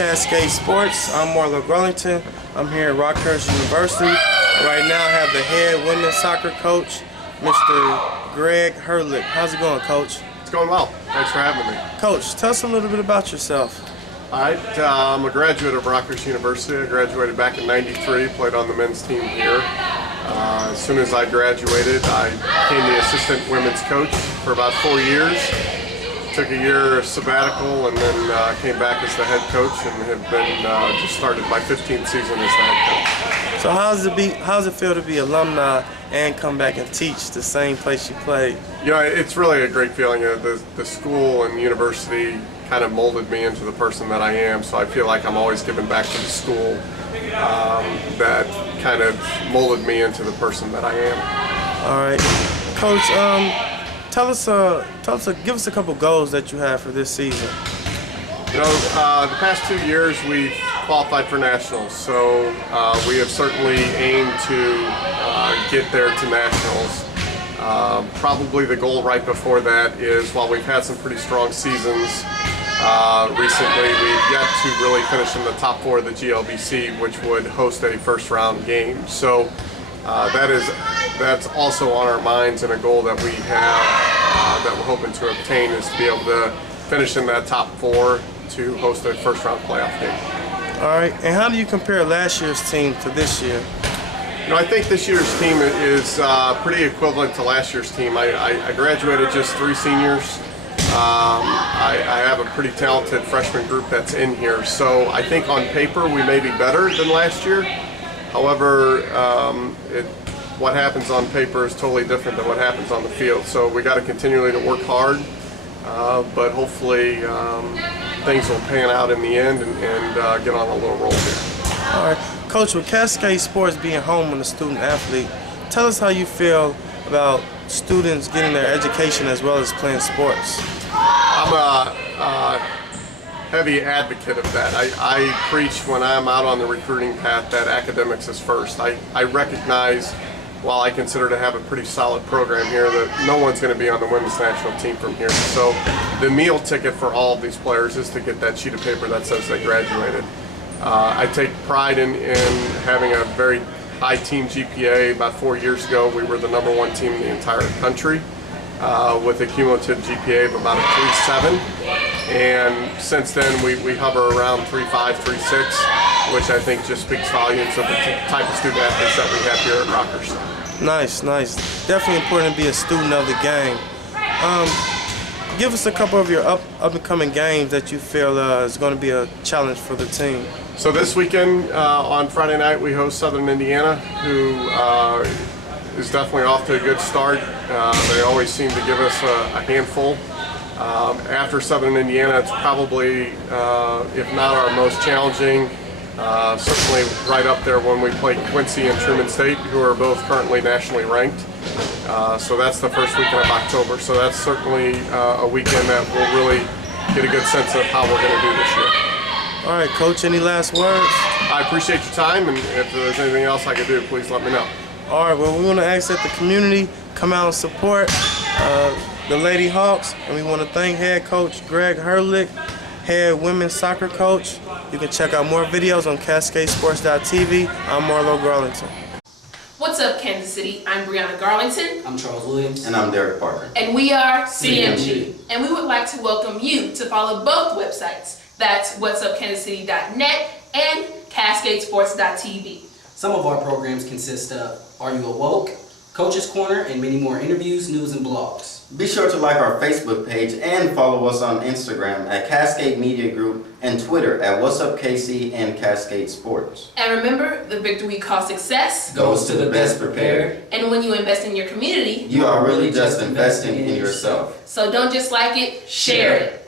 Cascade Sports. I'm Marlo Garlington. I'm here at Rockhurst University. Right now I have the head women's soccer coach, Mr. Greg Herdlick. How's it going, Coach? It's going well. Thanks for having me. Coach, tell us a little bit about yourself. All right, I'm a graduate of Rockhurst University. I graduated back in '93, played on the men's team here. As soon as I graduated, I became the assistant women's coach for about 4 years. Took a year sabbatical and then came back as the head coach and have been just started my 15th season as the head coach. So how's it feel to be alumni and come back and teach the same place you played? You know, it's really a great feeling. The school and university kind of molded me into the person that I am, so I feel like I'm always giving back to the school that kind of molded me into the person that I am. All right, Coach. Give us a couple goals that you have for this season. You know, the past 2 years we've qualified for nationals, so we have certainly aimed to get there to nationals. Probably the goal right before that is, while we've had some pretty strong seasons recently, we've yet to really finish in the top 4 of the GLBC, which would host a first round game. So that's also on our minds, and a goal that we have that we're hoping to obtain is to be able to finish in that top 4 to host a first round playoff game. All right, and how do you compare last year's team to this year? You know, I think this year's team is pretty equivalent to last year's team. I graduated just 3 seniors. I have a pretty talented freshman group that's in here, so I think on paper we may be better than last year. However, what happens on paper is totally different than what happens on the field, so we got to continually to work hard, but hopefully things will pan out in the end and get on a little roll here. All right, Coach, with Cascade Sports being home and a student athlete, tell us how you feel about students getting their education as well as playing sports. I'm a heavy advocate of that. I preach when I'm out on the recruiting path that academics is first. I recognize, while I consider to have a pretty solid program here, that no one's going to be on the women's national team from here. So the meal ticket for all of these players is to get that sheet of paper that says they graduated. I take pride in having a very high team GPA. About 4 years ago, we were the #1 team in the entire country with a cumulative GPA of about a 3.7. And since then, we hover around 3.5, 3.6, which I think just speaks volumes of the type of student athletes that we have here at Rockhurst. Nice, nice. Definitely important to be a student of the game. Give us a couple of your up-and-coming games that you feel is going to be a challenge for the team. So this weekend, on Friday night, we host Southern Indiana, who is definitely off to a good start. They always seem to give us a handful. After Southern Indiana, it's probably, if not our most challenging, certainly right up there when we play Quincy and Truman State, who are both currently nationally ranked. So that's the first weekend of October. So that's certainly a weekend that we'll really get a good sense of how we're going to do this year. All right, Coach, any last words? I appreciate your time, and if there's anything else I can do, please let me know. All right, well, we want to ask that the community come out and support the Lady Hawks, and we want to thank head coach Greg Herdlick, head women's soccer coach. You can check out more videos on CascadeSports.tv. I'm Marlo Garlington. What's up, Kansas City? I'm Brianna Garlington. I'm Charles Williams. And I'm Derek Parker. And we are CMG. And we would like to welcome you to follow both websites. That's whatsupkansascity.net and CascadeSports.tv. Some of our programs consist of Are You Awoke?, Coach's Corner, and many more interviews, news, and blogs. Be sure to like our Facebook page and follow us on Instagram at Cascade Media Group and Twitter at What's Up KC and Cascade Sports. And remember, the victory we call success goes to the best prepared. And when you invest in your community, you are really just investing in yourself. So don't just like it, share it.